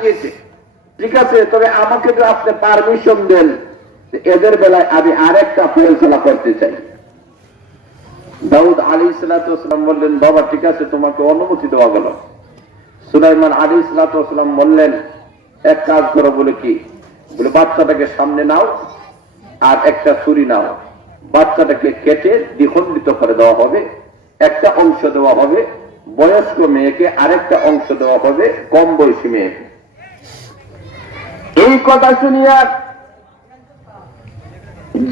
দিয়েছে, ঠিক আছে, তবে আমাকে তো আপনি পারমিশন দেন, এদের বেলায় আমি আরেকটা ফয়সালা করতে চাই। দাউদ আলাইহিসসালাম বললেন, বাবা ঠিক আছে, তোমাকে অনুমতি দেওয়া গেল। সুলাইমান আলাইহিসসালাম বললেন, এক কাজ করো। বলে কি? বলে বাচ্চাটাকে সামনে নাও আর একটা ছুরি নাও, বাচ্চাটাকে কেটে দ্বিখণ্ডিত করে দেওয়া হবে, একটা অংশ দেওয়া হবে বয়স্ক মেয়েকে, আরেকটা অংশ দেওয়া হবে কম বয়সী মেয়েকে। এই কথা শুনিয়া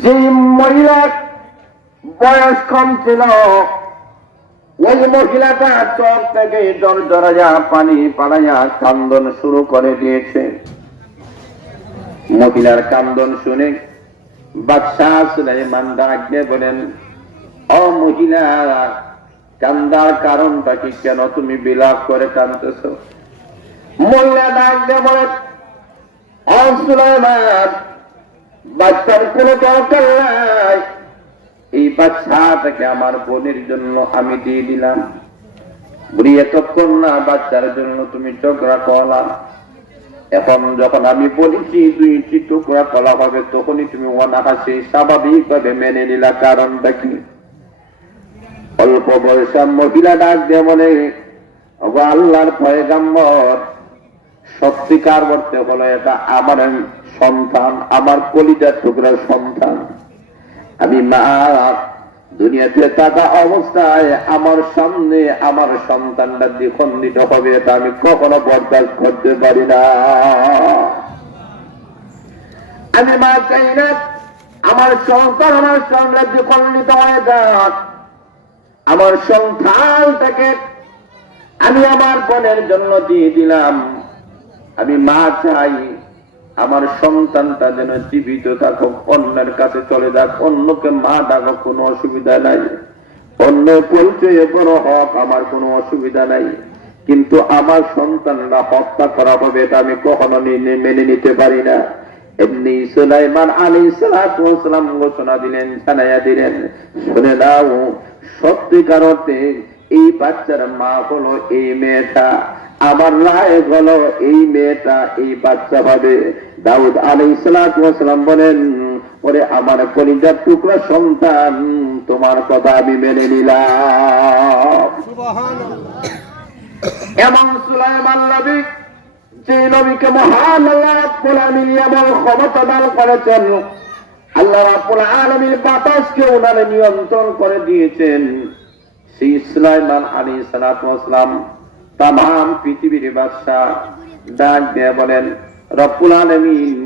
যে মহিলার বয়স কম ছিল, ওই মহিলাটা চোখ থেকে জড়জড়াইয়া পানি পাড়াইয়া কান্দন শুরু করে দিয়েছে। মহিলার কান্দন শুনে বাদশাহ সুলাইমান ডাক দিয়ে বলেন, ও মহিলা, কান্দার কারণটা কি? কেন তুমি বিলাপ করে কাঁদতেছ? মহিলা ডাক দিয়ে বলেন, ও সুলাইমান, বাচ্চার কোনো দরকার নাই, এই বাচ্চাটাকে আমার বোনের জন্য আমি দিয়ে দিলাম। বুড়ি, এতক্ষণ না বাচ্চার জন্য তুমি টুকরা কলা, এখন যখন আমি বলেছি 2টি টুকরা কলা হবে, তখনই তুমি অনাহাসে স্বাভাবিক ভাবে মেনে নিলা, কারণটা কি? অল্প বয়সা মহিলা ডাক দিয়ে বলে, আল্লাহর পয়গম্বর, সত্যিকার বলতে হলো এটা আমার সন্তান, আমার কলিজার টুকরার সন্তান। আমি মা দুনিয়াতে থাকা অবস্থায় আমার সামনে আমার সন্তানটা দ্বিখণ্ডিত হবে, এটা আমি কখনো বরদাস্ত করতে পারি না। আমি মা চাই না আমার সন্তান আমার সামনে দ্বিখণ্ডিত হয়ে যাক। আমার সন্তানটাকে আমি আমার বোনের জন্য দিয়ে দিলাম। আমি মা চাই আমার সন্তানটা যেন জীবিত থাকুক, অন্যের কাছে চলে যাক, অন্যকে মা ডাকুক, কোনো অসুবিধা নাই, অন্য পরিচয়ে বড় হক, আমার কোনো অসুবিধা নাই, কিন্তু আমার সন্তানরা হত্যা করা হবে, এটা আমি কখনো মেনে নিতে পারি না। এমনি সুলাইমান আলাইহিসসালাম ঘোষণা দিলেন, জানাইয়া দিলেন, শুনে নাও, সত্যিকার অর্থে এই বাচ্চার মা হলো এই মেয়েটা, আমার রায় হলো এই মেয়েটা এই বাচ্চা পাবে। দাউদ আলাইহিসসালাম বলেন, ওরে আমার কলিজার টুকরা সন্তান, তোমার কথা আমি মেনে নিলাম। এমন সুলাইমান নবী, যে নবীকে মহান আল্লাহ রাব্বুল আলামিন এমন ক্ষমতা দান করেছেন, আল্লাহ রাব্বুল আলামিন বাতাসকে ওনারে নিয়ন্ত্রণ করে দিয়েছেন, সেই সুলাইমান আলাইহিসসালাম তামাম পৃথিবীর বাদশা ডাক দিয়ে বলেন, রব্বুল আলামিন,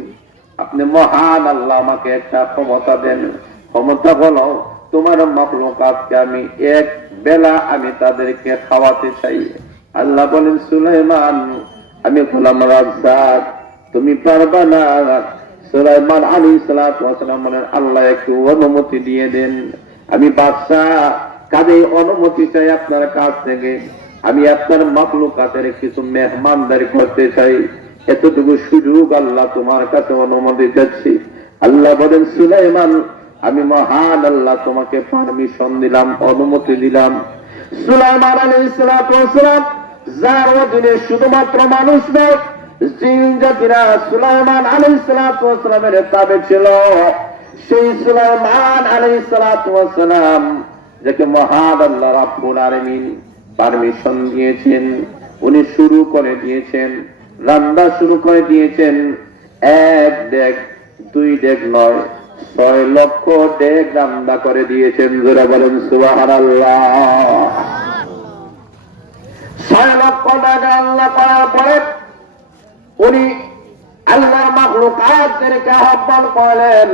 আপনি মহান আল্লাহ, আমাকে একটা ক্ষমতা দেন। ক্ষমতা হলো তোমার মাখলুকাতকে আমি এক বেলা আমি তাদেরকে খাওয়াতে চাই। আল্লাহ বলেন, সুলাইমান, আমি গোলাম রাজ্জাক, তুমি পারবা না। সুলাইমান আলাইহিসসালাম বলেন, আল্লাহ একটু অনুমতি দিয়ে দেন, আমি বাদশা কাজে অনুমতি চাই আপনার কাছ থেকে, আমি আপনার মাখলুকাতের কিছু মেহমানদারি করতে চাই, এতটুকু সুযোগ আল্লাহ তোমার কাছে অনুমতি চাচ্ছি। আল্লাহ বলেন, সুলাইমান, আমি মহান আল্লাহ তোমাকে পারমিশন দিলাম, অনুমতি দিলাম। সুলাইমান আলাইহিসসালাম যার অধীনে শুধুমাত্র মানুষ নয়, জিন জাতিরা সুলাইমান আলাইহিসসালামের তাবে ছিল। সেই সুলাইমান আলাইহিসসালাম যাকে মহান আল্লাহ রাব্বুল আলামিন পারমিশন দিয়েছেন, উনি শুরু করে দিয়েছেন, রান্না শুরু করে দিয়েছেন। 1 ডেক 2 ডেক নয়, 6 লক্ষ ডেক রান্না করে দিয়েছেন। যারা বলেন সুবহানাল্লাহ। 6 লক্ষ ডেক রান্না করার পরে উনি আল্লাহর মাখলুকাতদেরকে আহ্বান করলেন।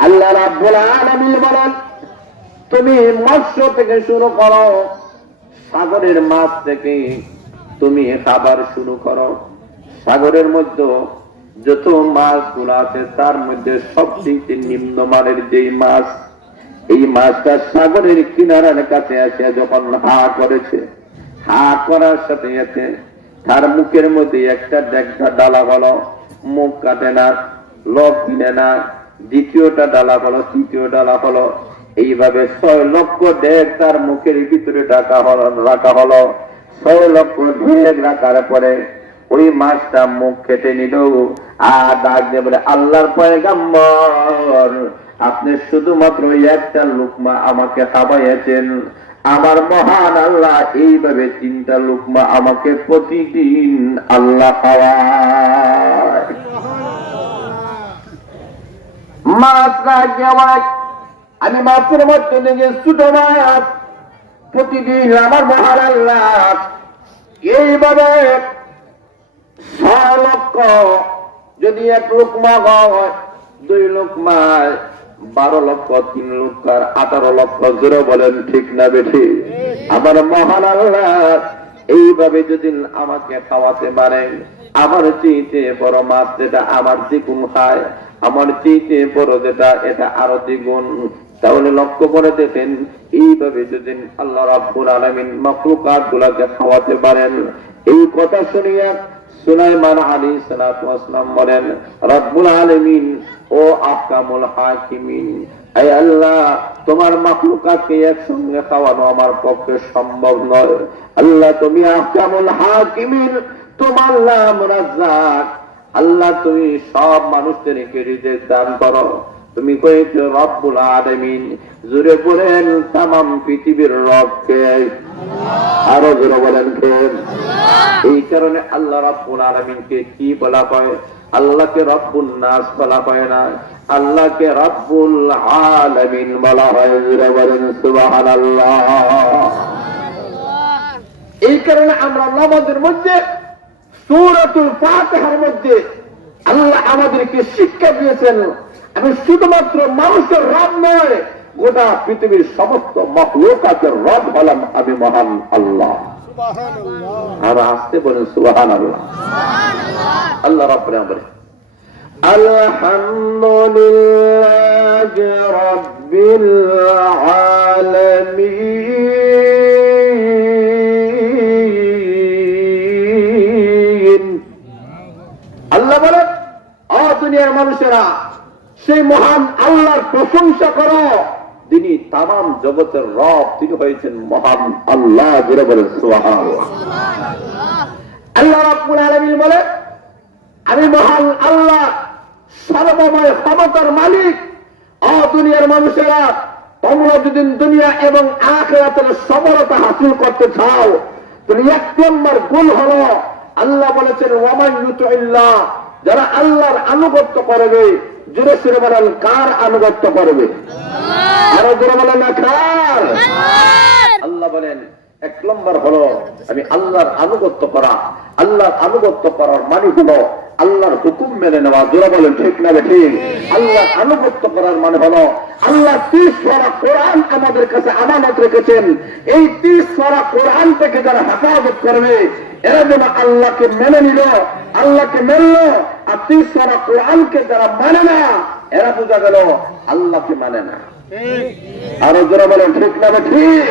আল্লাহ রাব্বুল আলামিন বলেন, তুমি মৎস্য থেকে শুরু করো, সাগরের মাছ থেকে তুমি খাবার শুরু করো। সাগরের মধ্যে যত মাছগুলো আছে তার মধ্যে সবচেয়ে নিম্নমানের যেই মাছ, এই মাছটা সাগরের কিনারার কাছে আসে যখন হা করেছে, হা করার সাথে সাথে তার মুখের মধ্যে একটা ডালা হলো, মুখ কাটে না, লোক কিনে না, দ্বিতীয়টা ডালা হলো, তৃতীয় ডালা হলো, এইভাবে 6 লক্ষ ডেক তার মুখের ভিতরে রাখা হলো। 6 লক্ষ ডেক রাখার পরে ওই মাছটা মুখ কেটে নিল আর ডাক দিয়ে বলে, আল্লাহর পয়গম্বর, আপনি শুধুমাত্র একটা লুকমা আমাকে খাওয়াইয়াছেন, আমার মহান আল্লাহ এইভাবে 3টা লুকমা আমাকে প্রতিদিন আল্লাহ খাওয়ায়। মাছ রাখি আমার, আমি মাছের মধ্যে থেকে ছোট মাছ প্রতিদিন আমার মহান আল্লাহ এইভাবে 6 লক্ষ, যদি 1 লুকমা হয় 2 লুকমায় 12 লক্ষ, 3 লুকমার 18 লক্ষ। জোরে বলেন ঠিক না বেঠি? আমার মহান আল্লাহ এইভাবে যদি আমাকে খাওয়াতে পারেন, আমার চেয়ে বড় মাছ যেটা আমার দ্বিগুণ খায়, আমার চেয়ে বড় যেটা এটা আরো দ্বিগুণ, তাহলে লক্ষ্য করে দেখেন এইভাবে যদি আল্লাহ রাব্বুল আলামিন মাখলুকাত গুলাকে খাওয়াতে পারেন। এই কথা শুনিয়া সুলাইমান আলাইহিস সালাতু ওয়াস সালাম বলেন, রব্বুল আলামিন ও আহকামুল হাকিমিন, আয় আল্লাহ, তোমার মাখলুকাতকে একসঙ্গে খাওয়ানো আমার পক্ষে সম্ভব নয়। আল্লাহ তুমি আহকামুল হাকিমিন, তোমার নাম রাজ্জাক। আল্লাহ তুমি সব মানুষদেরকে রিজিক দান করো। তুমি কয়েছো রব্বুল আলামিন, জোরে বলেন তামাম পৃথিবীর রব কে? আরো জোরে বলেন কে? এই কারণে আল্লাহ রব্বুল আলামিনকে কি বলা হয়? আল্লাহকে রব্বুন নাস বলা হয় না, আল্লাহকে রব্বুল আলামিন বলা হয়। জোরে বলেন সুবহানাল্লাহ। এই কারণে আমরা নামাজের মধ্যে সূরাতুল ফাতিহার মধ্যে আল্লাহ আমাদেরকে শিক্ষা দিয়েছেন, আমি শুধুমাত্র মানুষের রব নয়, গোটা পৃথিবীর সমস্ত মাখলুকাতের রব হলাম আমি মহান আল্লাহ। আর আসতে বলেন সুবহানাল্লাহ। আল্লাহ রাব্বুল আলামিন আলহামদুলিল্লাহি রাব্বিল আলামিন। আল্লাহ বলেন, ও দুনিয়ার মানুষেরা, সেই মহান আল্লাহর প্রশংসা করো, তিনি তামাম জগতের রব, তিনি হয়েছেন মহান আল্লাহ। জোরে বলেন সুবহানাল্লাহ। আল্লাহ রাব্বুল আলামিন বলেন, আমি মহান আল্লাহ সর্বময় ক্ষমতার মালিক। ও দুনিয়ার মানুষেরা, তোমরা যদি দুনিয়া এবং আখিরাতের সফলতা হাসিল করতে চাও, তুমি 1 নম্বর গুণ হলো, আল্লাহ বলেছেন ওয়ামান ইউতিল্লাহ, যারা আল্লাহর আনুগত্য করবে। জোরে সুরে বলেন, কার আনুগত্য করবে? আরো জোরে বলেন না, কার? আল্লাহ বলেন 1 নম্বর হলো আমি আল্লাহর আনুগত্য করা। আল্লাহর আনুগত্য করার মানে হলো আল্লাহর হুকুম মেনে নেওয়া। জোরে বলেন ঠিক না ঠিক? আল্লাহর আনুগত্য করার মানে হলো আল্লাহ 30 পারা কোরআন আমাদের কাছে আমানত রেখেছেন। এই 30 পারা কোরআন থেকে যারা হেফাজত করবে, এরা যেন আল্লাহকে মেনে নিল, আল্লাহকে মেনলো। আর 30 পারা কোরআনকে যারা মানে না, এরা বোঝা গেল আল্লাহকে মানে না। আরো যারা বলেন ঠিক না ঠিক?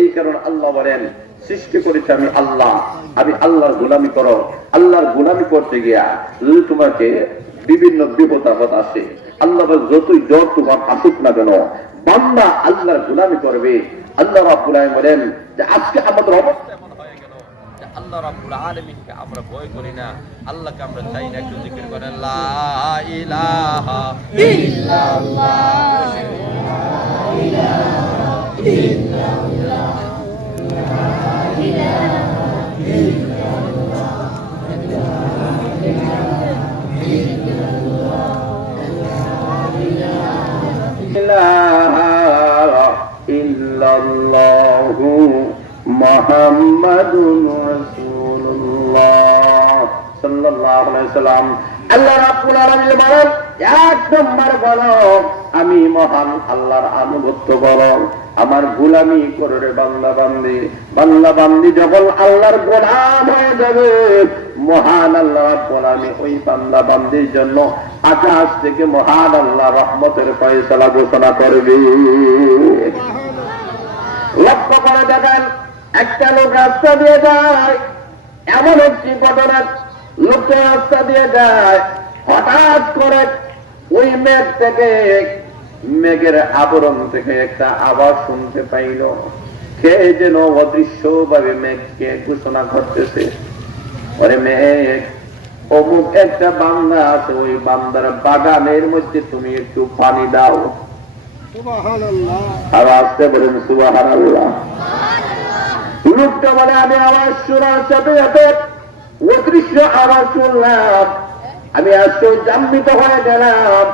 এই কারণে আল্লাহ বলেন, সৃষ্টি করেছে আমি আল্লাহ, আমি আল্লাহর গোলামি করো। আল্লাহর গোলামি করতে গিয়া যদি তোমাকে বিভিন্ন বিপদ আপদ আসে, আল্লাহ যতই জ্বর তোমার আসুক না কেন, বান্দা আল্লাহর গোলামি করবে। আল্লাহ রাব্বুল আলামিন বলেন যে আজকে আমাদের অবস্থা এমন হয়ে গেল যে আল্লাহ রাব্বুল আলামিনকে আমরা ভয় করি না, আল্লাহকে আমরা চাই না। একটু জিকির করেন, লা ইলাহা ইল্লাল্লাহ, লা ইলাহা ইল্লাল্লাহ, লা ইলাহা ইল্লাল্লাহ, লা ইলাহা ইল্লাল্লাহু মুহাম্মাদুর রাসূলুল্লাহ সাল্লাল্লাহু আলাইহি ওয়াসাল্লাম। আল্লাহ রাব্বুল আলামিন বলেন, 1 নম্বর বলো আমি মহান আল্লাহর আনুগত্য করো, আমার গোলামি করো রে বান্দা বান্দি। বান্দা বান্দি যখন আল্লাহর গোলাম হয়ে যাবে, মহান আল্লাহ রাব্বুল আলামিন ওই বান্দা বান্দির জন্য আকাশ থেকে মহান আল্লাহ রহমতের ফয়সালা ঘোষণা করবে। লক্ষ্য করে দেখেন, একটা লোক রাস্তা দিয়ে যায়, এমন একটি ঘটনা, লোকটা রাস্তা দিয়ে যায়, হঠাৎ করে ওই মেঘ থেকে, মেঘের আবরণ থেকে একটা আওয়াজ শুনতে পাইল। কে যেন অদৃশ্য ভাবে মেঘকে ঘোষণা করতেছে, ওরে মেঘ, অমুক একটা বান্দা আছে, ওই বান্দার বাগানের মধ্যে তুমি একটু পানি দাও। আর আসতে বলেন সুবহানাল্লাহ। লোকটা বলে আমি আওয়াজ শোনার সাথে সাথে অদৃশ্য আওয়াজ শুনলাম, আমি আশ্চর্যান্বিত হয়ে গেলাম,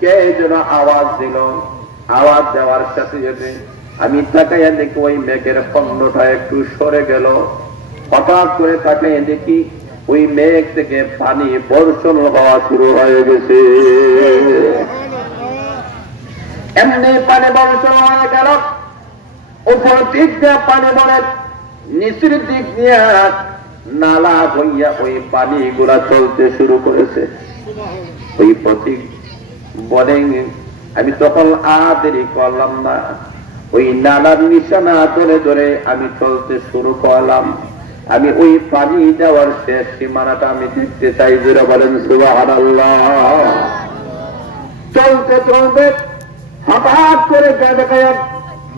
কে যেন আওয়াজ দিল। আওয়াজ দেওয়ার সাথে সাথে আমি তাকাইয়া দেখি ওই মেঘের খণ্ডটা একটু সরে গেল। হঠাৎ করে তাকাইয়া দেখি ওই মেঘ থেকে পানি বর্ষণ হওয়া শুরু হয়ে গেছে। এমনি পানি বর্ষণ হয়ে গেল, উপর দিক দিয়ে পানি বলে, নিচের দিক দিয়ে নালা হইয়া ওই পানি গুলা চলতে শুরু করেছে। ওই প্রতীক বলে আমি তখন দেরি করলাম না, ওই নালার নিশানা ধরে ধরে আমি চলতে শুরু করলাম। আমি ওই পানি দেওয়ার শেষ সীমানাটা আমি দেখতে চাই, জোরে বলেন সুবহানাল্লাহ। চলতে চলতে হঠাৎ করে দেখা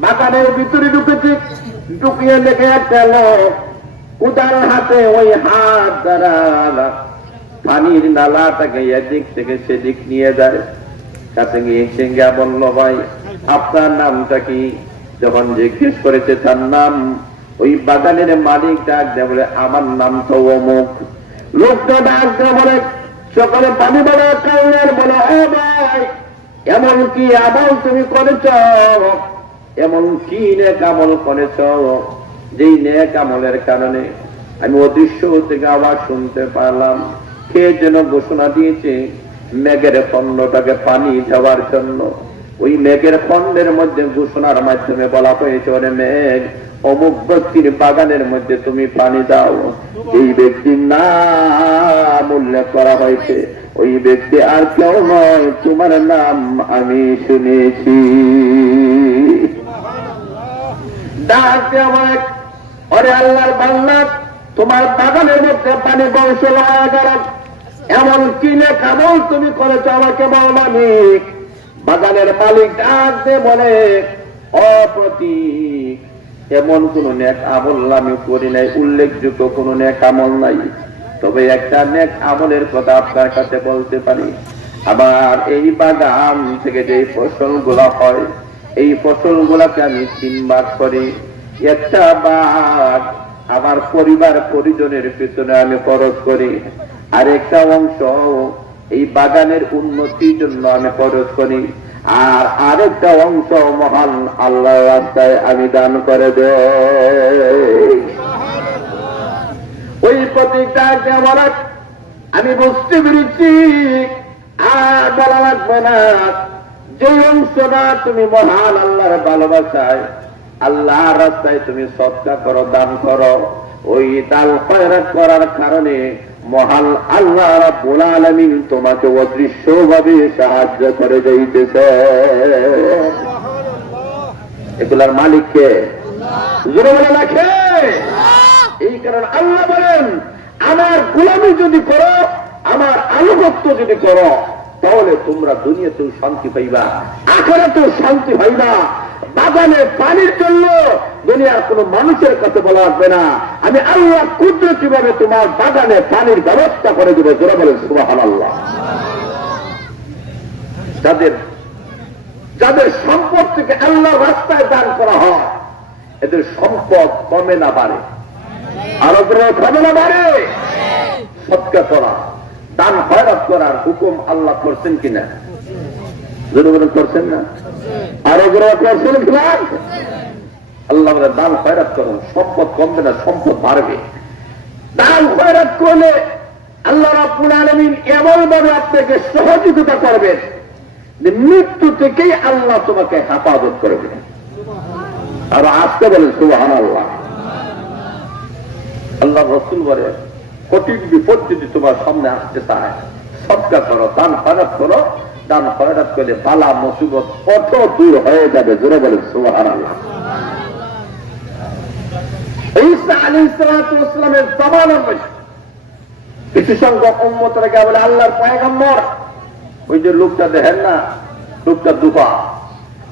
বাগানের ভিতরে ঢুকেছি, ঢুকিয়ে দেখে একটা লোক উদার হাতে ওই হাত দ্বারা পানির নালাটাকে এদিক থেকে সেদিক নিয়ে যায়। কাছে গিয়ে সিঙ্গা বলল, ভাই আপনার নামটা কি? যখন জিজ্ঞেস করেছে তার নাম, ওই বাগানের মালিক ডাক দেয় বলে, আমার নাম তো অমুক। লোকটা ডাক দেয় বলে, সকালে পানি বলে কাউনার বলে, ও ভাই এমন কি আমল তুমি করেছ? এমন কি নেক আমল করেছ যেই নেক আমলের কারণে আমি অদৃশ্য থেকে আওয়াজ শুনতে পারলাম? কে যেন ঘোষণা দিয়েছে মেঘের খণ্ডটাকে পানি দেওয়ার জন্য। ওই মেঘের খণ্ডের মধ্যে ঘোষণার মাধ্যমে বলা হয়েছে, ওরে মেঘ, অমুক ব্যক্তির বাগানের মধ্যে তুমি পানি দাও। এই ব্যক্তির নাম উল্লেখ করা হয়েছে, ওই ব্যক্তি আর কেউ নয়, তোমার নাম আমি শুনেছি। ওরে আল্লাহর বান্দা, তোমার বাগানের মধ্যে পানি বর্ষণ হয়ে গেল, এমন কি নেক আমল তুমি করেছ আমাকে বল মালিক। বাগানের মালিক ডাক দিয়ে বলে, অপ্রতীক, এমন কোন নেক আমল আমি করি নাই, উল্লেখযোগ্য কোন নেক আমল নাই। তবে একটা নেক আমলের কথা আপনার কাছে বলতে পারি। আবার এই বাগান থেকে যে ফসলগুলা হয়, এই ফসলগুলাকে আমি 3 ভাগ করি। একটা ভাগ আমার পরিবার পরিজনের পিছনে আমি খরচ করি, আরেকটা অংশ এই বাগানের উন্নতির জন্য আমি খরচ করি, আর আরেকটা অংশ মহান আল্লাহর রাস্তায় আমি দান করে দেই। ওই প্রতীকটা কেমন আমি বুঝতে পেরেছি, আর বলা লাগবে না। যে অংশটা তুমি মহান আল্লাহর ভালোবাসায়, আল্লাহর রাস্তায় তুমি সদকা করো, দান করো, ওই দান খয়রাত করার কারণে মহান আল্লাহ রাব্বুল আলামিন তোমাকে অদৃশ্যভাবে সাহায্য করে যাইতেছে। এগুলার মালিক কে? জোরে বলে রাখে। এই কারণে আল্লাহ বলেন, আমার গোলামি যদি করো, আমার আনুগত্য যদি করো, তাহলে তোমরা দুনিয়াতেও শান্তি পাইবা, আখিরাতেও শান্তি পাইবা। বাগানে পানির জন্য দুনিয়ার কোন মানুষের কাছে বলা লাগবে না, আমি আল্লাহ কুদরতি ভাবে তোমার বাগানে পানির ব্যবস্থা করে দেবো। জোরে বলেন সুবহানাল্লাহ। যাদের সম্পদ থেকে আল্লাহর রাস্তায় দান করা হয়, এদের সম্পদ কমে না বাড়ে, আরো কমে না বাড়ে। সদকা করা, দান খয়রাত করার হুকুম আল্লাহ করছেন কিনা? জোরে বলেন করছেন না? আরো করছেন কিনা? আল্লাহ বলে দান খয়রাত করুন, সম্পদ কমবে না, সম্পদ বাড়বে। দান খয়রাত করলে আল্লাহ রাব্বুল আলামিন এমন ভাবে আপনাকে সহযোগিতা করবেন যে মৃত্যু থেকেই আল্লাহ তোমাকে হেফাজত করবে। আর আজকে বলেন সুবহানাল্লাহ। আল্লাহ রাসূল বলে, কঠিন বিপদ যদি তোমার সামনে আসতে চায়, সদকা করো, দান খয়রাত করো। দান খয়রাত করলে বালা মুসিবত কত দূর হয়ে যাবে। জোরে বলেন সুবহানাল্লাহ। ঈসা আলাইহিস সালাতু ওয়াস সালামের জামানার মধ্যে কিছু সংখ্যক উম্মতরা কে বলে আল্লাহর পয়গম্বর, ওই যে লোকটা দেখেন না, লোকটা দুপা,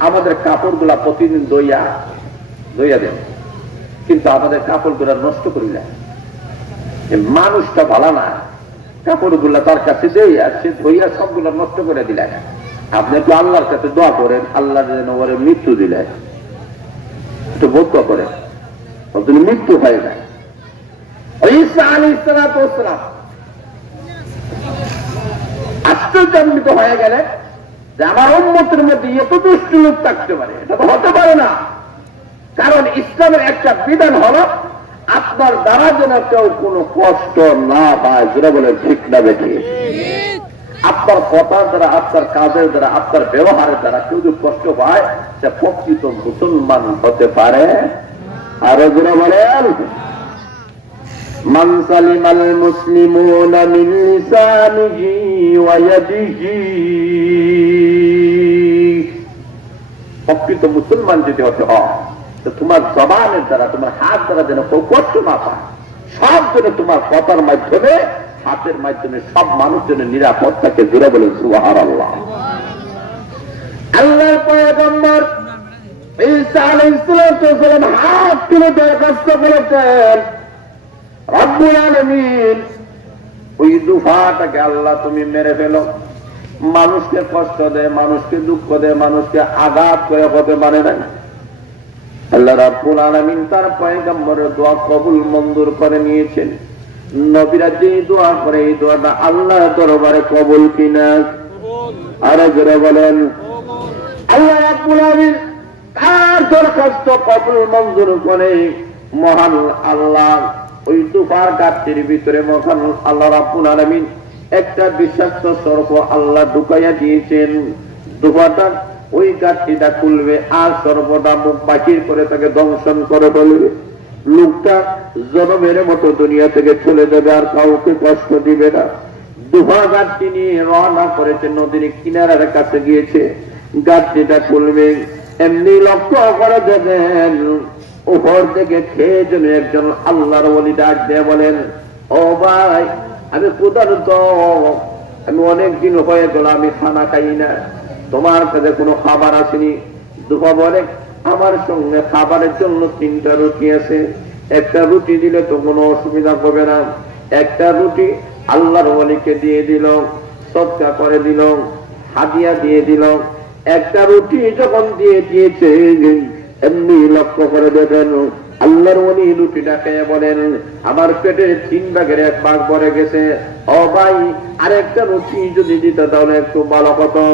আমাদের কাপড়গুলা প্রতিদিন দইয়া দেন, কিন্তু আমাদের কাপড়গুলা নষ্ট করি না। মানুষটা ভালো না, কাপড়গুলা তার কাছে দেই আর সে ধইয়া সবগুলো নষ্ট করে দিলেন। আপনি একটু আল্লাহর কাছে দোয়া করেন, আল্লাহ যেন ওরে মৃত্যু দিলেন, একটু বোধ করেন মৃত্যু হয়ে যায়। ঈসা আলাইহিস সালাতু ওয়াস সালাম আশ্চর্যান্বিত হয়ে গেলেন যে আমার উম্মতের মধ্যে এত দুষ্ট লোক থাকতে পারে, এটা তো হতে পারে না। কারণ ইসলামের একটা বিধান হলো আপনার দ্বারা যেন কেউ কোনো কষ্ট না পায়, যেটা বলে ঠিক না বেঠি। আপনার কথার দ্বারা, আপনার কাজের দ্বারা, আপনার ব্যবহারের দ্বারা কেউ যদি কষ্ট পায়, সে প্রকৃত মুসলমান হতে পারে। আরো যেটা বলেন মান সালিমাল মুসলিমুনা মিন লিসানিহি ওয়া ইয়াদিহি, প্রকৃত মুসলমান যদি হতে হয় তো তোমার জবানের দ্বারা, তোমার হাত দ্বারা যেন কেউ কষ্ট না পায়, সব যেন তোমার কথার মাধ্যমে, হাতের মাধ্যমে সব মানুষ যেন নিরাপদ থাকে। জোরে বলেন সুবহানাল্লাহ। আল্লাহর পয়গম্বর ঈসা আলাইহিস সালাম হাত তুলে দরখাস্ত করেছেন, রব্বুল আলামিন ওই দুফাটাকে আল্লাহ তুমি মেরে ফেলো। মানুষকে কষ্ট দেয়, মানুষকে দুঃখ দেয়, মানুষকে আঘাত করে হতে পারে না। আল্লাহ রাব্বুল আলামিন তার পয়গম্বরের দোয়া কবুল মঞ্জুর করে নিয়েছেন। নবীরা যে দোয়া করে এই দোয়াটা আল্লাহর দরবারে কবুল কিনা? আরে জোরে বলেন। আল্লাহ রাব্বুল আলামিন তার দরখাস্ত কবুল মঞ্জুর করে মহান আল্লাহ ওই তুফার গাছটির ভিতরে মহান আল্লাহ রাব্বুল আলামিন একটা বিষাক্ত সর্প আল্লাহ ঢুকাইয়া দিয়েছেন। তুফাটা ওই গাছটিটা খুলবে আর সর্বদা মুখ বাকির করে তাকে দংশন করে ফেলবে। লোকটা জনমের মতো দুনিয়া থেকে চলে যাবে, আর কাউকে কষ্ট দিবে না। দুফা গাছটি নিয়ে রওনা করেছে, নদীর কিনারার কাছে গিয়েছে। গাছটিটা খুলবে, এমনি লক্ষ্য করে দেখেন উপর থেকে খেয়ে যেন একজন আল্লাহর ওলি ডাক দিয়ে বলেন, ও ভাই আমি ক্ষুধার্ত, আমি অনেকদিন হয়ে গেল আমি খানা খাই না, তোমার কাছে কোনো খাবার আসেনি? দুফা বলে, আমার সঙ্গে খাবারের জন্য 3টা রুটি আছে, একটা রুটি দিলে তো কোনো অসুবিধা হবে না। একটা রুটি আল্লাহর ওলিকে দিয়ে দিল, সদকা করে দিল, হাদিয়া দিয়ে দিল। একটা রুটি যখন দিয়ে দিয়েছে, এমনি লক্ষ্য করে দেবেন আল্লাহর ওলি রুটিটা খেয়ে বলেন, আমার পেটের 3 ভাগের 1 ভাগ ভরে গেছে। ও ভাই আরেকটা রুটি যদি দিতে তাহলে একটু ভালো হতো,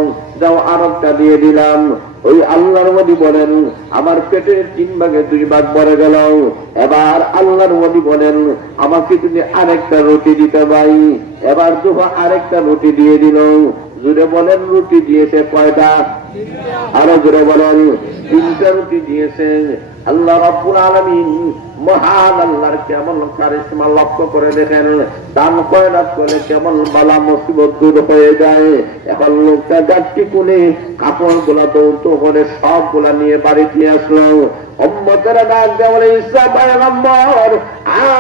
যাও আরেকটা দিয়ে দিলাম। ওই আল্লাহর ওলি বলেন, আমার পেটের 3 ভাগের 2 ভাগ ভরে গেল। এবার আল্লাহর ওলি বলেন, আমাকে তুমি আরেকটা রুটি দিতে ভাই। এবার দুফা আরেকটা রুটি দিয়ে দিল। জুড়ে বলেন রুটি দিয়েছে কয়টা? আরো জোরে বলেন 3টা রুটি দিয়েছে। আল্লাহ রাব্বুল আলামিন মহান আল্লাহর কেমন কারিশমা লক্ষ্য করে দেখেন, দান খয়রাত করলে কেমন বালা মুসিবত দূর হয়ে যায়। এখন লোকটা গাছটি কোণে কাপড় গুলা দৌড় করে সবগুলা নিয়ে বাড়িতে আসলো। উম্মতেরা ডাক দিয়ে বলে, ঈসা পয়গম্বর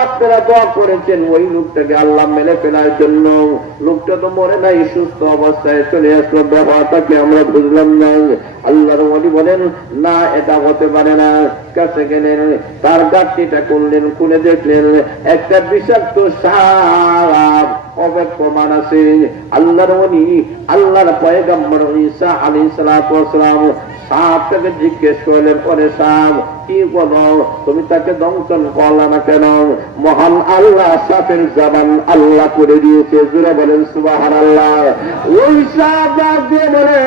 আপনারা দোয়া করেছেন ওই লোকটাকে আল্লাহ মেরে ফেলার জন্য, লোকটা তো মরে নাই, সুস্থ অবস্থায় চলে আসলো, ব্যাপারটাকে আমরা বুঝলাম না। আল্লাহর ওলি বলেন, না এটা হতে পারে না। কাছে গেলেন, তার গাছটিটা খুললেন, খুলে দেখলেন একটা বিষাক্ত সাপ অপেক্ষমান আছে। আল্লাহর ওলি আল্লাহর পয়গম্বর ঈসা আলাইহিস সালাতু ওয়াস সালাম সাপটাকে জিজ্ঞেস করলেন, ওরে সাপ কি বলো, তুমি তাকে দংশন করলা না কেন? মহান আল্লাহ সাপের জবান আল্লাহ করে দিয়েছে। জোরে বলেন সুবহানাল্লাহ। ওই সাপ ডাক দিয়ে বলে,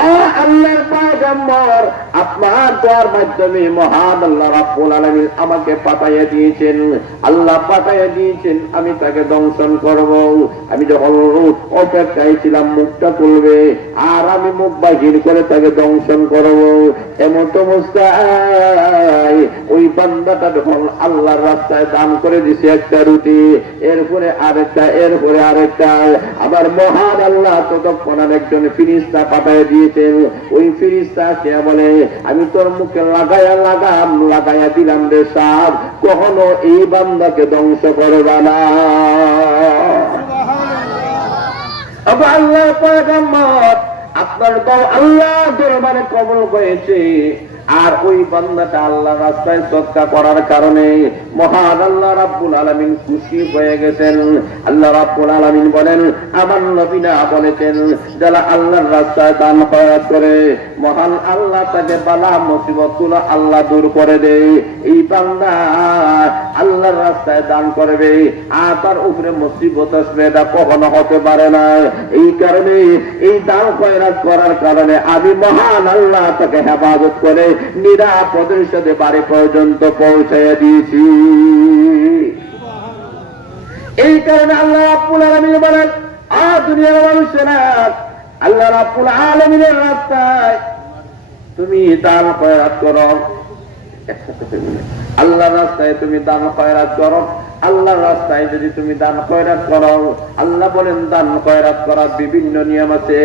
ও আল্লাহর পয়গম্বর, আপনার দোয়ার মাধ্যমে মহান আল্লাহ রাব্বুল আলামিন আমাকে পাঠাইয়া দিয়েছেন, আল্লাহ পাঠাইয়া দিয়েছেন আমি তাকে দংশন করব। আমি যখন অপেক্ষায় ছিলাম মুখটা খুলবে আর আমি মুখ বাহির করে তাকে দংশন করব। এমন তো অবস্থায় ওই বান্দাটা যখন আল্লাহর রাস্তায় দান করে দিছে একটা রুটি, এরপরে আরেকটা, এরপরে আরেকটা, আবার মহান আল্লাহ ততক্ষণ আরেকজন ফিরিস্তা পাঠিয়ে দিয়েছেন। ওই ফিরিস্তা সে বলে, আমি তোর মুখে লাগাইয়া দিলাম রে সাপ, কখনো এই বান্দাকে ধ্বংস করবা না। আল্লাহ পয়গম্বর আপনার আল্লাহ দরবারে কবুল হয়েছে। আর ওই বান্দাটা আল্লাহ রাস্তায় সদকা করার কারণে মহান আল্লাহ রাব্বুল আলামিন খুশি হয়ে গেছেন। আল্লাহ রাব্বুল আলামিন বলেন, আমার নবীনা বলেছেন, যারা আল্লাহর রাস্তায় দান খয়রাত করে মহান আল্লাহ তাকে বালা মুসিবতগুলো আল্লাহ দূর করে দেয়। এই বান্দা আল্লাহর রাস্তায় দান করবে আর তার উপরে মুসিবত আসবে, এটা কখনো হতে পারে না। এই কারণে এই দান খয়রাত করার কারণে আমি মহান আল্লাহ তাকে হেফাজত করে নিরাপদের সাথে বাড়ি পর্যন্ত পৌঁছাইয়া দিয়েছি। এই কারণে আল্লাহ রাব্বুল আলামিন বলেন, দুনিয়ার মানুষেরা আল্লাহ রাব্বুল আলামিনের রাস্তায় তুমি দান খয়রাত করো। আল্লাহর রাস্তায় তুমি দান খয়রাত করো। আল্লাহর রাস্তায় যদি তুমি দান খয়রাত করো, আল্লাহ বলেন দান খয়রাত করার বিভিন্ন নিয়ম আছে।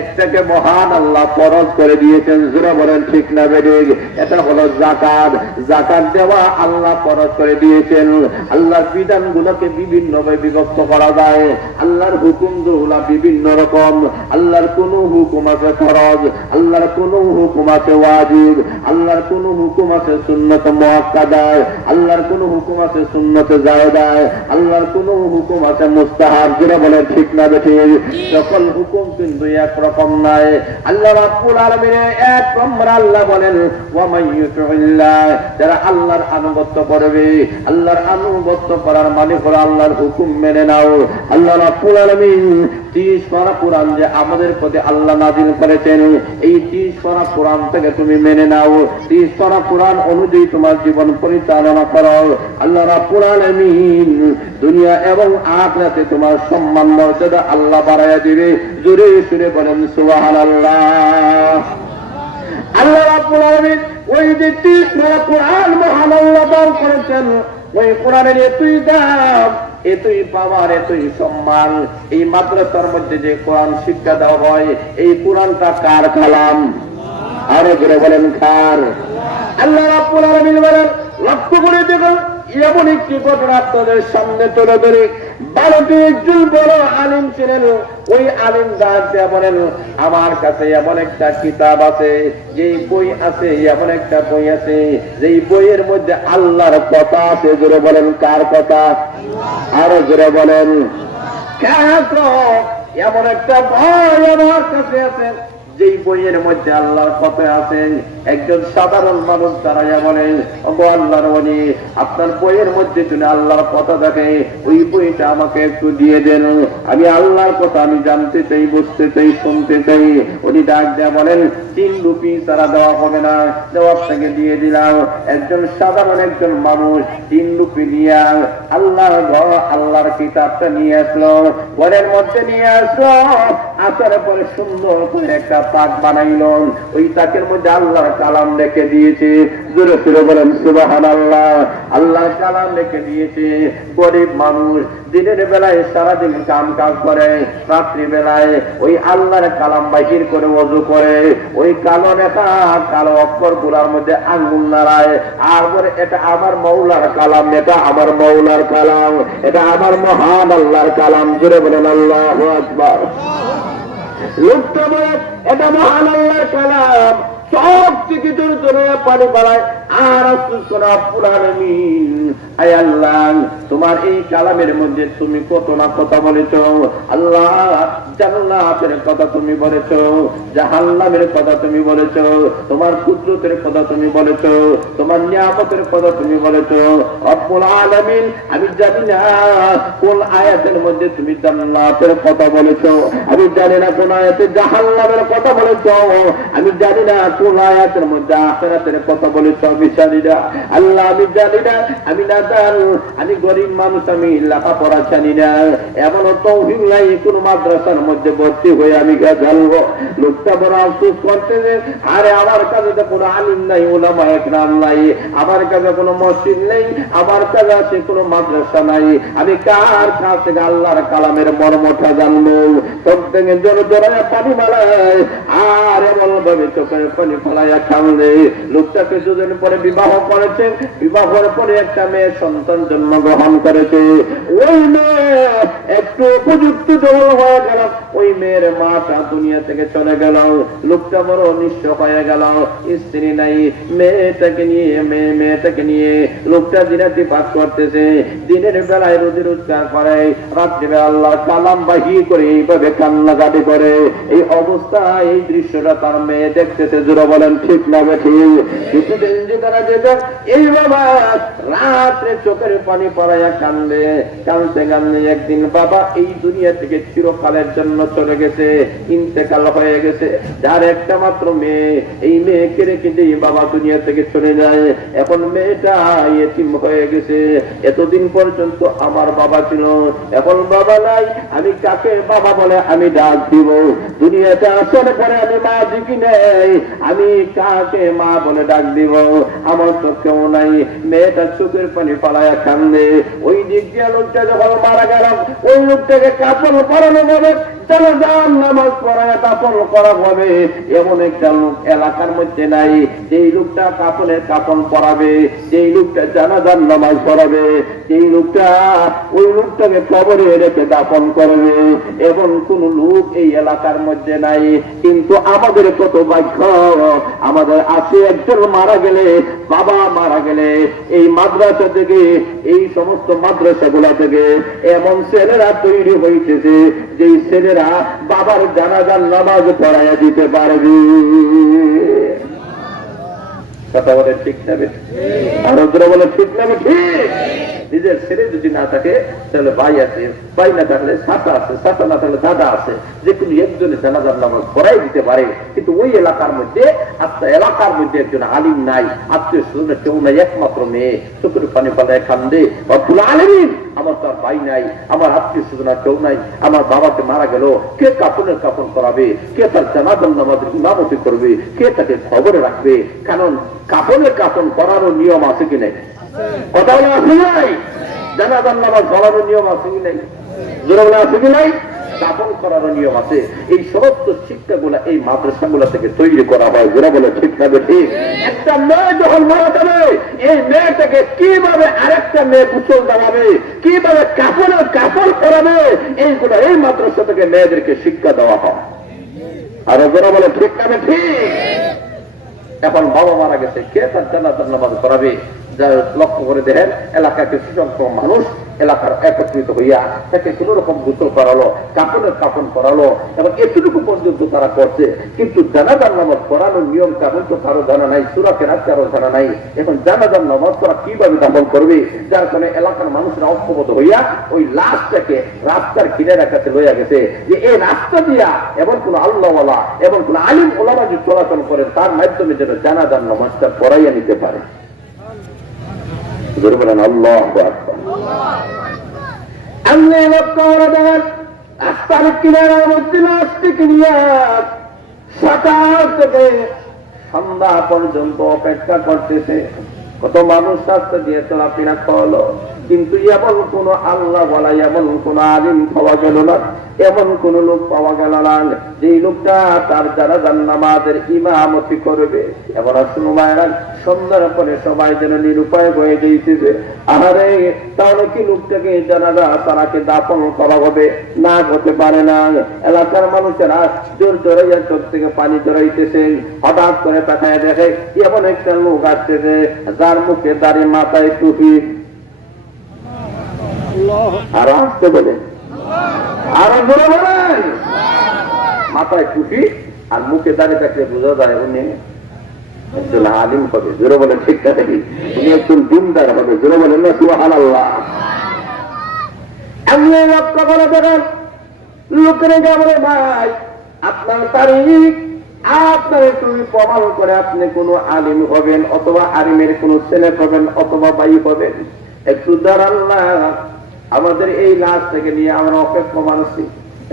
একটাকে মহান আল্লাহ ফরজ করে দিয়েছেন, জোরে বলেন ঠিক না বেঠিক? এটা হলো যাকাত। যাকাত দেওয়া আল্লাহ ফরজ করে দিয়েছেন। আল্লাহর বিধানগুলোকে বিভিন্ন ভাবে বিভক্ত করা যায়। আল্লাহর হুকুমগুলো বিভিন্ন রকম। আল্লাহর কোন হুকুম আছে ফরজ, আল্লাহর কোন হুকুম আছে ওয়াজিব, আল্লাহর কোন হুকুম আছে সুন্নত মুআক্কাদা, আল্লাহর কোন হুকুম আছে সুন্নত জায়েদায়, আল্লাহর কোন হুকুম আছে মুস্তাহাব। যেটা বলে ঠিক না বেঠিক? সকল হুকুম কিন্তু একরকম নাই। আল্লাহ রাব্বুল আলামিন এক নম্বর আল্লাহ বলেন, ওয়া মান ইউতিল্লাহ, যারা আল্লাহর আনুগত্য করবে। আল্লাহর আনুগত্য করার মানে হলো আল্লাহর হুকুম মেনে নাও। আল্লাহ রাব্বুল আলামিন 30 পারা কোরআন যে আমাদের প্রতি আল্লাহ নাযিল করেছেন, এই 30 পারা কোরআন থেকে তুমি মেনে নাও। 30 পারা কোরআন অনুযায়ী তোমার জীবন পরিচালনা করো। আল্লাহ রাব্বুল আলামিন দুনিয়া এবং আখিরাতে তোমার সম্মান মর্যাদা আল্লাহ বাড়াইয়া দিবে। জোরে সুরে বলেন সুবহানাল্লাহ। আল্লাহ রাব্বুল আলামিন ওই যে 30 পারা কোরআন মহান আল্লাহ দান করেছেন, ওই কোরআনের এতই দাম, এতই পাওয়ার, এতই সম্মান। এই মাদ্রাসার মধ্যে যে কোরআন শিক্ষা দেওয়া হয়, এই কোরআনটা কার কালাম? আরো জোরে বলেন কার? আল্লাহ রাব্বুল আলামিন বলেন, লক্ষ্য করে দেখুন, এমন একটি ঘটনা আপনাদের সামনে তুলে ধরে। ভারতে একজন বড় আলিম ছিলেন। ওই আলিম ডাক দিয়া বলেন, আমার কাছে এমন একটা কিতাব আছে, যেই বই আছে, এমন একটা বই আছে যেই বইয়ের মধ্যে আল্লাহর কথা আছে। জোরে বলেন কার কথা? আরো জোরে বলেন। এমন একটা বই আমার কাছে আছে যেই বইয়ের মধ্যে আল্লাহর কথা আছে। একজন সাধারণ মানুষ দাঁড়াইয়া বলেন, ওগো আল্লাহর ওলি, আপনার বইয়ের মধ্যে যদি আল্লাহর কথা থাকে, ওই বইটা আমাকে একটু দিয়ে দেন। আমি আল্লাহর কথা আমি জানতে চাই, বুঝতে চাই, শুনতে চাই। উনি ডাক দেয়া বলেন, 3 রুপি তারা দেওয়া হবে না, দেওয়া আপনাকে দিয়ে দিলাম। একজন সাধারণ একজন মানুষ 3 রুপি নিয়ে আল্লাহর কিতাবটা নিয়ে আসলো, ঘরের মধ্যে নিয়ে আসলো। আসার পরে সুন্দর করে একটা তাক বানাইল। ওই তাকের মধ্যে আল্লাহর কালাম রেখে দিয়েছে। জোরে সুরে বলেন সুবহানাল্লাহ। আল্লাহর কালাম রেখে দিয়েছে। গরিব মানুষ দিনের বেলায় সারাদিন কাম কাজ করে, রাত্রি বেলায় ওই আল্লাহর কালাম বাহির করে ওযু করে, ওই কালো রেখা কালো অক্ষর গুলার মধ্যে আঙ্গুল নাড়ায় আর বলে, এটা আমার মৌলার কালাম, এটা আমার মৌলার কালাম, এটা আমার মহান আল্লাহর কালাম। জোরে বলেন আল্লাহু আকবার। লোকটা বলে, এটা মহান আল্লাহর কালাম। সব থেকে জোরে পানি পালায় আর আফসোস করা পুরাণমিন। আয় আল্লাহ, তোমার এই কালামের মধ্যে তুমি কত না কথা বলেছ। আল্লাহ, জান্নাতের কথা তুমি বলেছ, জাহান্নামের কথা তুমি বলেছ, তোমার কুদরতের কথা তুমি বলেছ, তোমার নিয়ামতের কথা তুমি বলেছ। রব্বুল আলামিন, আমি জানি না কোন আয়াতের মধ্যে তুমি জান্নাতের কথা বলেছ, আমি জানি না কোন আয়াতে জাহান্নামের কথা বলেছ, আমি জানি না কোন আয়াতের মধ্যে আখিরাতের কথা বলেছ, আমি জানি না। আল্লাহ, আমি জানি না, আমি নাদান, আমি গরিব মানুষ, আমি লেখাপড়া জানি না। এমন তৌফিক নাই কোন মাদ্রাসার মধ্যে ভর্তি হয়ে আমি জানবো। লোকটা বড় আফসোস করতেছে, আরে আমার কাছে তো কোনো আলিম নাই, উলামা একরাম নাই, আমার কাছে কোনো মসজিদ নেই, আমার কাছে আছে কোনো মাদ্রাসা নাই, আমি কার কাছ থেকে আল্লাহর কালামের মর্মটা জানবো? সব থেকে জোরে জোরে পানি মালায় আর এমন ভাবে চোখের পানি ফলাইয়া কান্দে। লোকটা কিছুদিন পরে বিবাহ করেছে। বিবাহের পরে একটা মেয়ে সন্তান জন্মগ্রহণ করেছে, ওই মেয়ে একটু উপযুক্ত যৌবন হয়ে গেল, ওই মেয়ের মাটা দুনিয়া থেকে চলে গেল, লোকটা বড় নিঃস্ব হয়ে গেল, স্ত্রী নাই, মেয়েটাকে নিয়ে লোকটা দিনাতি পাঠ করতেছে, দিনের বেলায় রোজি রোজগার করে, রাত্রিবেলা আল্লাহ কালাম বাহি করে এইভাবে কান্নাকাটি করে। এই অবস্থা, এই দৃশ্যটা তার মেয়ে দেখতেছে। জোরে বলেন ঠিক না ঠিক? কিছুদিন যে তারা যেতেন, এই বাবা রাত্রে চোখের পানি পড়াইয়া কান্দে, কান্দতে কান্দে একদিন বাবা এই দুনিয়া থেকে চিরকালের জন্য চলে গেছে, ইন্তেকাল হয়ে গেছে। যার একটা মাত্র মেয়ে, এই মেয়েকে রেখে দিয়ে বাবা দুনিয়া থেকে চলে যায়। এখন মেয়েটা এতিম হয়ে গেছে। এতদিন পর্যন্ত আমার বাবা ছিল, এখন বাবা নাই, আমি কাকে বাবা বলে আমি ডাক দিব? দুনিয়াতে আসার পরে আমি মা দিকি নেই, আমি কাকে মা বলে ডাক দিব? আমার তো কেউ নাই। মেয়েটা চোখের পানি পালায়া কান্দে। ওই দিক দিয়ে লোকটা যখন মারা গেল, ওই লোকটাকে কাপড় পরানো হবে, নামাজ পড়ায় কাপড় করা হবে, এমন একটা লোক এলাকার মধ্যে নাই যেই লোকটা কাপড়ের কাপড় পরাবে, যেই লোকটা জানাজার নামাজ পড়াবে, যেই লোকটা ওই লোকটাকে কবরে রেখে দাফন করবে, এমন কোন লোক এই এলাকার মধ্যে নাই। কিন্তু আমাদের কত ভাগ্য, আমাদের আছে একজন মারা গেলে, বাবা মারা গেলে এই মাদ্রাসা থেকে, এই সমস্ত মাদ্রাসাগুলা থেকে এমন ছেলেরা তৈরি হইতেছে, যেই ছেলেরা বাবার জানাজার নামাজ পড়াইয়া দিতে পারবে। কথা বলে ঠিক যাবে, আর ওরা বলে ঠিক যাবে ঠিক। নিজের ছেলে যদি না থাকে তাহলে ভাই আছে, ভাই না থাকলে চাচা আছে, চাচা না থাকলে দাদা আছে, যে কোনো একজনে জানাজার নামাজ পড়াই দিতে পারে। কিন্তু ওই এলাকার মধ্যে, আপনার এলাকার মধ্যে একজন আলিম নাই, আত্মীয় স্বজনের কেউ নাই, একমাত্র মেয়ে চোখের পানি পালায় কান্দে, অতুল আলিম, আমার তো আর ভাই নাই, আমার আত্মীয় স্বজনের কেউ নাই, আমার বাবাকে মারা গেল, কে কাপড়ের কাপড় করাবে, কে তার জানাজার নামাজের ইমামতি করবে, কে তাকে খবরে রাখবে? কারণ কাপড়ের কাপড় করানোর নিয়ম আছে কি নাই? কথা বলে আছে কি নাই? জানাজার নামাজ পড়ানোর নিয়ম আছে কি নাই? জোরে বলে আছে কি নাই? দাফন করার নিয়ম আছে। এই সমস্ত শিক্ষাগুলা এই মাদ্রাসাগুলা থেকে তৈরি করা হয়। জোরে বলে ঠিক না ঠিক? একটা মেয়ে যখন মারা যাবে, এই মেয়েটাকে কিভাবে আরেকটা মেয়ে গোসল দেওয়াবে, কিভাবে কাপড়ের কাপড় পরাবে, এইগুলো এই মাদ্রাসা থেকে মেয়েদেরকে শিক্ষা দেওয়া হয়। আর জোরে বলে ঠিক না ঠিক? এখন বাবা মারা গেছে, কে তার জানাজার নামাজ পড়াবে? লক্ষ্য করে দেখেন, এলাকার কিছু সংখ্যক মানুষ এলাকার একত্রিত হইয়া তাকে কোন রকম গোসল করালো, কাপড়ের কাপড় করালো, এবং এতটুকু পর্যন্ত তারা করছে। কিন্তু জানাজার নামাজ পড়ানোর নিয়ম কানুন তো কারো জানা নাই, সূরা কেরাত কারো জানা নাই। এখন জানাজার নামাজ পড়া কিভাবে দাফন করবে? যার কারণে এলাকার মানুষরা ঐক্যবদ্ধ হইয়া ওই লাশটাকে রাস্তার কিনারার কাছে লইয়া গেছে, যে এই রাস্তা দিয়া এমন কোন আল্লাহওয়ালা এবং কোন আলিম ওলামা যে চলাচল করে, তার মাধ্যমে যেন জানাজার নামাজটা পড়াইয়া নিতে পারে। রাস্তার কিনারার মধ্যে লাশটিকে নিয়ে সকাল থেকে সন্ধ্যা পর্যন্ত অপেক্ষা করতেছে। কত মানুষ রাস্তা দিয়ে চলাফেরা করলো, কিন্তু এমন কোন আল্লাহ বলা, এমন কোন আলিম পাওয়া গেল না, এমন কোন লোক পাওয়া গেল না যে লোকটা তার জানাজার নামাজের ইমামতি করবে। এবার শুনুমায়রা সন্ধ্যার পরে সবাই যেন নিরুপায় হয়ে গিয়েছে। আরে তাহলে কি লোকটাকে জানাজা তারাকে দাফন করা হবে? না, হতে পারে না। এলাকার মানুষেরা জোর জোরাইয়া চোখ থেকে পানি জড়াইতেছে। হঠাৎ করে তাকায় দেখে এমন একটা লোক আসতেছে, যার মুখে দাড়ি, মাথায় টুপি, আর আসতে বলে আরো জোরে বলেন, মাথায় টুপি আর মুখে দাঁড়িয়ে থাকলে বোঝা যায় উনি একজন আলিম হবে। জোরে বলেন ঠিক আছে, উনি একজন দিনদার হবে। জোরে বলেন না সুবহানাল্লাহ। এমনি লক্ষ্য করে দেখেন, লোকের বলে ভাই আপনার তারিখ, আপনার একটু প্রমাণ করে আপনি কোন আলিম হবেন, অথবা আলিমের কোন ছেলে হবেন, অথবা ভাই হবেন, একটু দাঁড়ান না, আমাদের এই লাশ থেকে নিয়ে আমরা অপেক্ষা মানছি,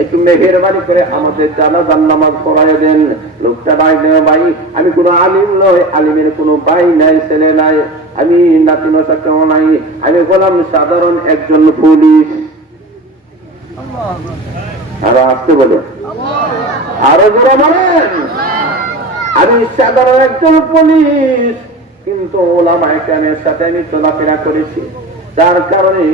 একটু মেহেরবানি করে আমাদের জানাজার নামাজ পড়াই দেন। লোকটা ভাই নেই, ভাই আমি কোনো আলিম নয়, আলিমের কোনো ভাই নাই, ছেলে নাই, আমি নাতি নশা কেউ নাই, আমি বললাম সাধারণ একজন পুলিশ। আরো আসতে বলে, আরো জোরে বলেন, আমি সাধারণ একজন পুলিশ, কিন্তু ওলামায়ে কেরামের সাথে আমি চলাফেরা করেছি, যার কারণে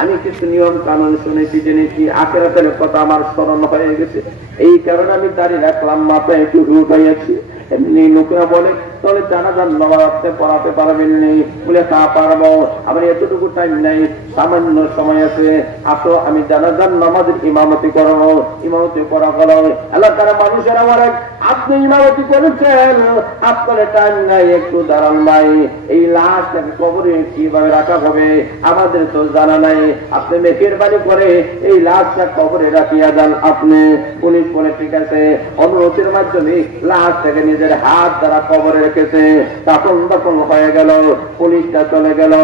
আমি কিছু নিয়ম কানুন শুনেছি, জেনেছি, আখেরাতের কথা আমার স্মরণ হয়ে গেছে। এই কারণে আমি দাঁড়িয়ে রাখলাম, মাথায় একটু উঠাইয়াছি। এমনি লোকেরা বলে তাহলে জানাজার নামাজ আপনি পড়াতে পারবেন নেই? বলে তা পারবো, আমার এতটুকু টাইম নাই, সামান্য সময় আছে, আসো আমি জানাজার নামাজের ইমামতি করবো। ইমামতি করা হলো, এলাকার মানুষেরা বলে আপনি ইমামতি করেছেন, আপনার টাইম নাই, একটু দাঁড়ান নাই, এই লাশটাকে কবরে কিভাবে রাখা হবে আমাদের তো জানা নাই, আপনি মেহেরবানি করে এই লাশটা কবরে রাখিয়া যান আপনি। পুলিশ বলে ঠিক আছে, অনুরোধের মাধ্যমে লাশটাকে নিজের হাত দ্বারা কবরে রেখেছে। তখন তখন হয়ে গেল, পুলিশটা চলে গেল,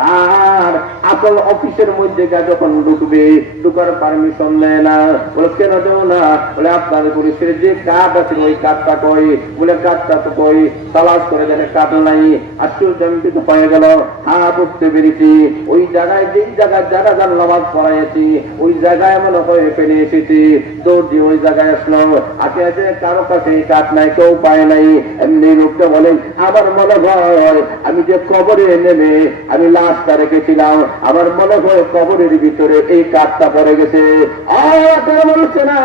তার আসল অফিসের মধ্যে যখন ঢুকবে, ঢুকার পারমিশন নেয় না। বলে কেন দেবো না? বলে আপনার পুলিশের যে কার্ড আছে ওই কার্ডটা কই? বলে কার্ডটা তো কই, তালাশ করে দেখে কার্ড নাই। আশ্চর্য হয়ে গেল, হ্যাঁ বুঝতে পেরেছি, ওই জায়গায় যেই জায়গায় যারা যার নামাজ পড়াইছি ওই জায়গায় মনে করে ফেলে এসেছি, দৌড় দিয়ে ওই জায়গায় আসলো, আগে আছে কারো কাছে কার্ড নাই, কেউ পায় নাই। এমনি লোকটা বলে আমার মনে হয় আমি যে কবরে নেমে আমি লাশটা রেখেছিলাম, আমার মনে হয় কবরের ভিতরে এই কার্ডটা পড়ে গেছে। বলছে না,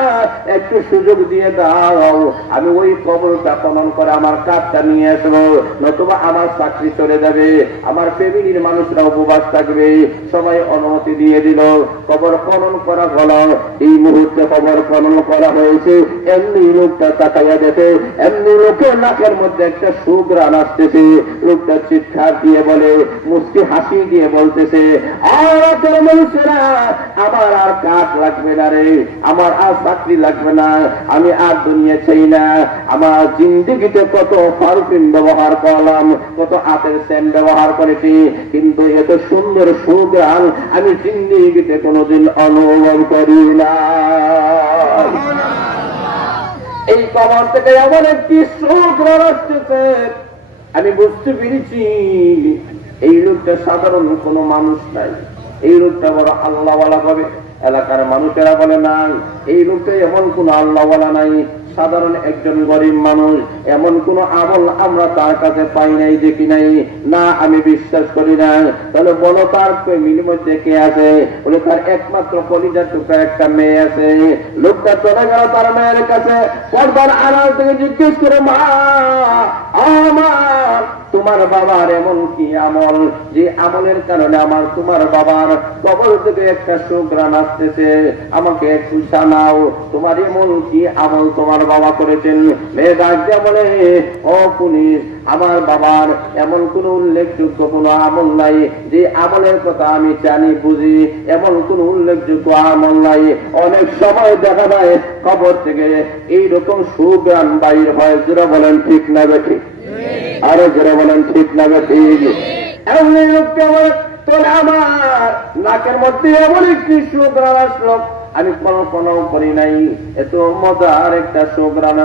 একটু সুযোগ দিয়ে দাও, আমি ওই কবরটা খনন করে আমার কার্ডটা নিয়ে আসবো, নতুবা আমার চাকরি চলে যাবে, আমার ফ্যামিলির মানুষরা উপবাস থাকবে। সবাই অনুমতি দিয়ে দিল, কবর খনন করা হলো। এই মুহূর্তে কবর খনন করা হয়েছে, এমনি লোকটা তাকাইয়া দেখে, এমনি লোকের নাকের মধ্যে একটা সুঘ্রাণ আসতেছে। লোকটা চিৎকার দিয়ে বলে, মুস্কি হাসি দিয়ে বলতেছে, আমার আর কাঠ লাগবে না রে, আমার আর চাকরি লাগবে না, আমি আর দুনিয়া চাই না। আমার জিন্দিগিতে কত পারফিউম ব্যবহার করলাম, কত হাতের সেন্ট ব্যবহার করেছি, কিন্তু এত সুন্দর সুঘ্রাণ আমি জিন্দিগিতে কোনোদিন অনুভব করি না। এই কবর থেকে এমন একটি সুঘ্রাণ আসতেছে, আমি বুঝতে পেরেছি এই লোকটা সাধারণ কোনো মানুষ নাই, এই লোকটা বড় আল্লাহওয়ালা হবে। এলাকার মানুষেরা বলে নাই, এই লোকটা এমন কোন আল্লাহওয়ালা নাই, সাধারণ একজন গরিব মানুষ, এমন কোন আমল আমরা তার কাছে পাই নাই, দেখি নাই, না আমি বিশ্বাস করি না। তাহলে বলো তার ফ্যামিলির মধ্যে কে আছে? বলে তার একমাত্র কলিজার টুকরা একটা মেয়ে আছে। লোকটা চলে গেল তার মেয়ের কাছে, পর্দার আড়াল থেকে জিজ্ঞেস করে, মা আমার তোমার বাবার এমন কি আমল যে আমলের কারণে আমার তোমার বাবার কবর থেকে একটা সুঘ্রাণ আসতেছে, আমাকে একটু জানাও, তোমার এমন কি আমল তোমার বাবা করেছেন? মেয়ে ডাক দিয়ে বলে, ও পুলিশ, আমার বাবার এমন কোন উল্লেখযোগ্য কোন আমল নাই যে আমলের কথা আমি জানি বুঝি, এমন কোন উল্লেখযোগ্য আমল নাই। অনেক সময় দেখা যায় কবর থেকে এইরকম সুঘ্রাণ বাইর হয়। যারা বলেন ঠিক না বেঠিক? আরো যারা বলেন ঠিক না বেঠিক? এমন লোককে তোলে আমার নাকের মধ্যে এমন একটি সুঘ্রাণ আসলো, আমি কল্পনা করি নাই এত মজার একটা সুঘ্রাণ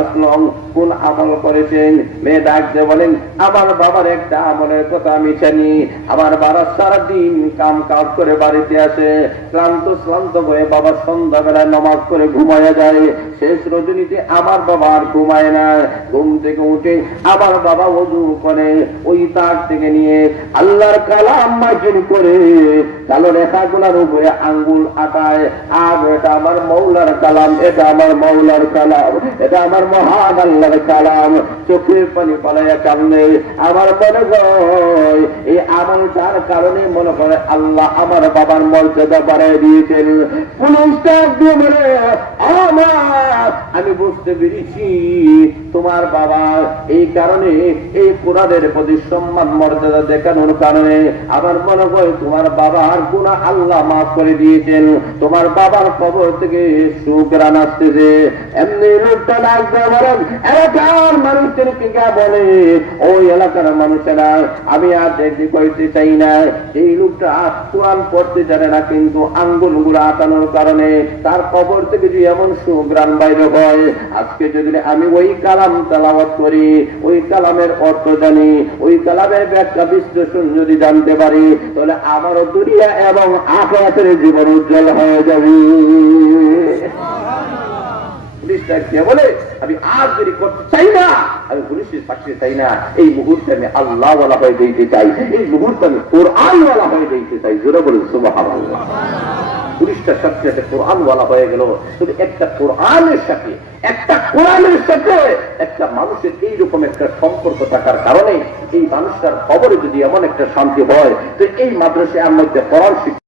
আসলো। কোন আমল করেছেন? মেয়ে ডাক দিয়ে বলেন, আমার বাবার একটা আমলের কথা আমি জানি। আমার বাবা সারাদিন কাম কাজ করে বাড়িতে আসে, ক্লান্ত শ্রান্ত হয়ে বাবা সন্ধ্যাবেলায় নামাজ করে ঘুমাইয়া যায়। শেষ রজনীতে আমার বাবা আর ঘুমায় না, ঘুম থেকে উঠে আমার বাবা ওযু করে ওই তার থেকে নিয়ে আল্লাহর কালাম মাজির করে কালো রেখাগুলোর উপরে আঙ্গুল আটায়, আর এটা আমার মৌলার কালাম, এটা আমার মৌলার কালাম, এটা আমার মহান আল্লাহর কালাম। চোখের পানি পালাইয়া কান্দে। আমার মনে হয় এই আমলটার কারণে মনে করে আল্লাহ আমার বাবার মর্যাদা বাড়াই দিয়েছেন। পুলিশটা দিয়ে বলে, আমার আমি বুঝতে পেরেছি তোমার বাবা এই কারণে এই কোরআনের প্রতি সম্মান মর্যাদা দেখানোর কারণে আমার মনে হয় তোমার বাবার গুনাহ আল্লাহ মাফ করে দিয়েছেন, তোমার বাবার কবর থেকে সুঘ্রাণ আসতেছে। এমনি লোকটা লাগবে বলেন, এলাকার মানুষদেরকে বলে, ওই এলাকার মানুষেরা আমি আর দেখতে করতে চাই না। এই লোকটা কোরআন পড়তে জানে না, কিন্তু আঙ্গুল গুলো আটানোর কারণে তার কবর থেকে যদি এমন সুঘ্রাণ বাইরে হয়, আজকে যদি আমি ওই কালাম তেলাওয়াত করি, ওই কালামের অর্থ জানি, ওই কালামের ব্যাখ্যা বিশ্লেষণ যদি জানতে পারি, তাহলে আমারও দুনিয়া এবং আখিরাতের জীবন উজ্জ্বল হয়ে যাবে। পুলিশ ডাকতে বলে আমি আর দেরি করতে চাই না, আমি পুলিশের চাকরি চাই না, এই মুহূর্তে আমি আল্লাহওয়ালা হয়ে দিতে চাই, এই মুহূর্তে আমি কোরআনওয়ালা হয়ে দিতে চাই। জোরে বলে সুবহানাল্লাহ। পুলিশটার সাথে সাথে কোরআনওয়ালা হয়ে গেল। শুধু একটা কোরআনের সাথে একটা মানুষের এইরকম একটা সম্পর্ক থাকার কারণে এই মানুষটার খবরে যদি এমন একটা শান্তি হয়, তো এই মাদ্রাসার মধ্যে কোরআন